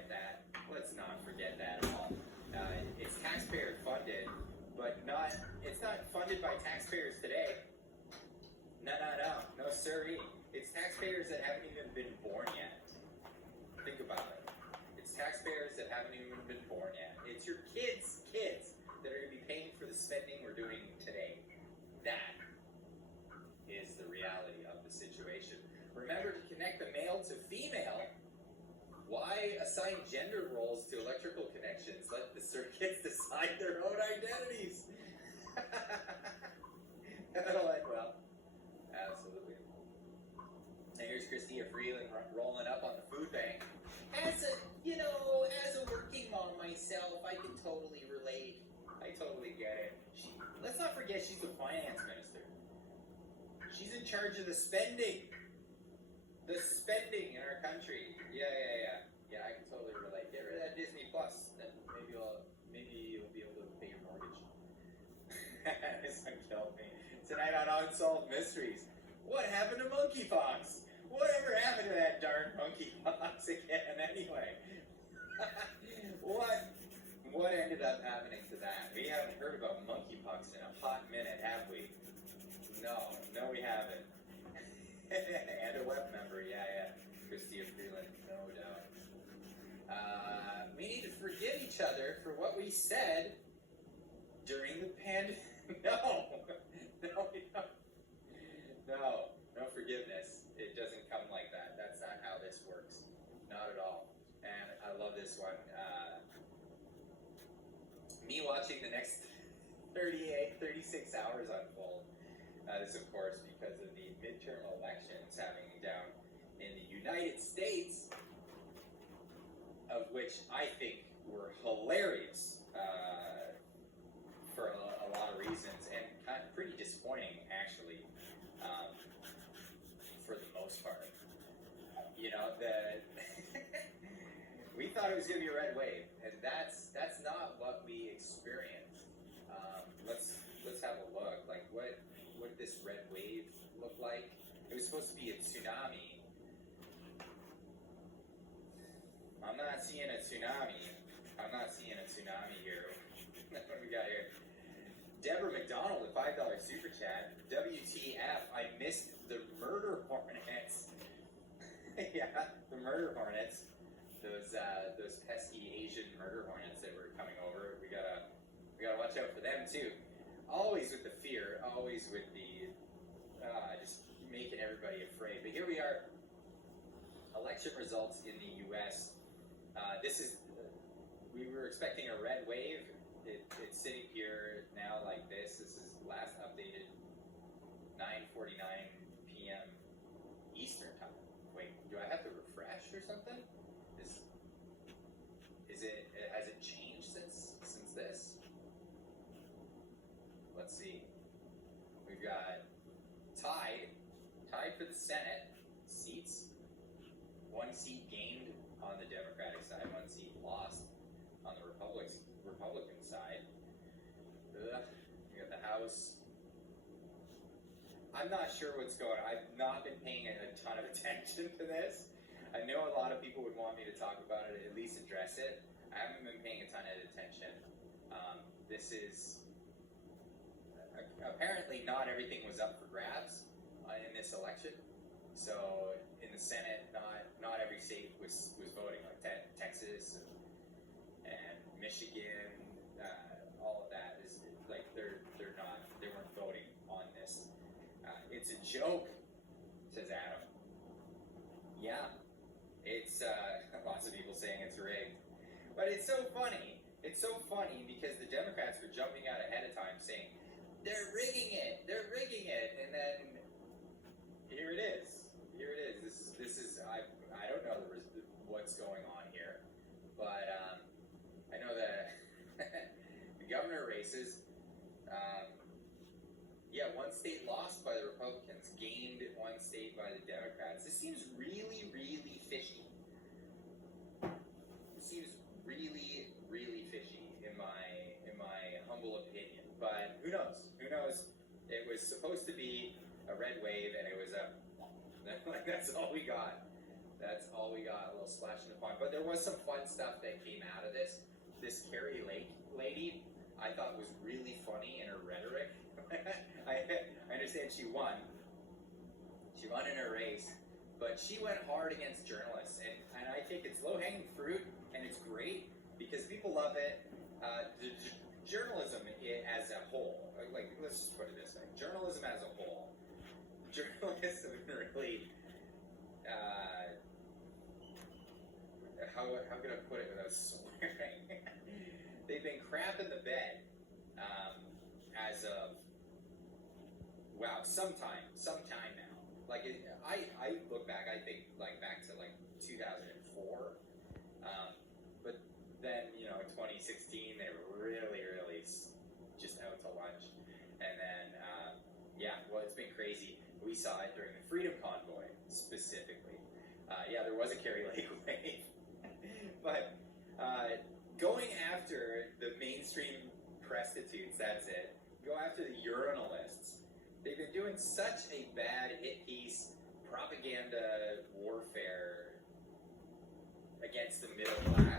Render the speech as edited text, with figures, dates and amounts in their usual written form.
forget that. Let's not forget that at all. It's taxpayer funded, but it's not funded by taxpayers today. No siree. It's taxpayers that haven't even been born yet. Think about it. It's taxpayers that haven't even been born yet. It's your kids that are going to be paying for the spending we're doing today. That is the reality of the situation. Remember to connect the male to female. Why assign gender roles to electrical connections? Let the circuits decide their own identities. That'll end well. Absolutely. And here's Christia Freeland rolling up on the food bank. As a working mom myself, I can totally relate. I totally get it. Let's not forget she's the finance minister. She's in charge of the spending. The spending in our country. Yeah, I can totally relate. Get rid of that Disney Plus, then maybe you'll be able to pay your mortgage. This one killed me. Tonight on Unsolved Mysteries. What happened to monkeypox? Whatever happened to that darn monkeypox again anyway? What ended up happening to that? We haven't heard about monkeypox in a hot minute, have we? No, we haven't. And a web member, yeah. Christia Freeland, no doubt. We need to forgive each other for what we said during the pandemic. No, we don't. No forgiveness. It doesn't come like that. That's not how this works. Not at all. And I love this one. Me watching the next 36 hours unfold. This, of course, because of the midterm elections happening down in the United States, of which I think were hilarious for a lot of reasons, and kind of pretty disappointing, actually, for the most part. We thought it was going to be a red wave, and that's not what we experienced. Let's have a look. Like, what did this red wave look like? It was supposed to be a tsunami. I'm not seeing a tsunami here. What do we got here? Deborah McDonald, a $5 super chat. WTF, I missed the murder hornets. Yeah, the murder hornets. Those pesky Asian murder hornets that were coming over. We gotta watch out for them too. Always with the fear, always with the just making everybody afraid. But here we are. Election results in the U.S. We were expecting a red wave. It's sitting here now like this. This is last updated 9:49 p.m. Eastern time. Wait, do I have to refresh or something? Has it changed since this? Let's see. We've got tied for the Senate seats. 1 seat gained on the Democratic side, 1 seat lost on the Republican side. We got the House. I'm not sure what's going on. I've not been paying a ton of attention to this. I know a lot of people would want me to talk about it, at least address it. I haven't been paying a ton of attention. This is apparently not everything was up for grabs in this election. So in the Senate, not every state was voting. Like Texas and Michigan, all of that is like they weren't voting on this. It's a joke, says Adam. Yeah, it's lots of people saying it's rigged, but it's so funny. It's so funny because the Democrats were jumping out ahead of time saying they're rigging it, and then here it is. This is I don't know what's going on here, but I know that the governor races. 1 state lost by the Republicans, gained 1 state by the Democrats. This seems really, really fishy. It seems really, really fishy in my humble opinion. But who knows? It was supposed to be a red wave, and it was a. That's all we got. A little splash in the pond. But there was some fun stuff that came out of this. This Carrie Lake lady, I thought was really funny in her rhetoric. I understand she won. She won in her race, but she went hard against journalists, and I think it's low-hanging fruit, and it's great because people love it. Journalism as a whole, like let's just put it this way: journalism as a whole, journalists have been really. How can I put it without swearing? They've been crapping the bed as of sometime now. Like I look back, I think back to 2004, but then 2016 they were really just out to lunch, and then it's been crazy. We saw it during the Freedom Convoy specifically. There was a Carrie Lake wave. But going after the mainstream prostitutes, that's it. Go after the urinalists. They've been doing such a bad hit piece propaganda warfare against the middle class.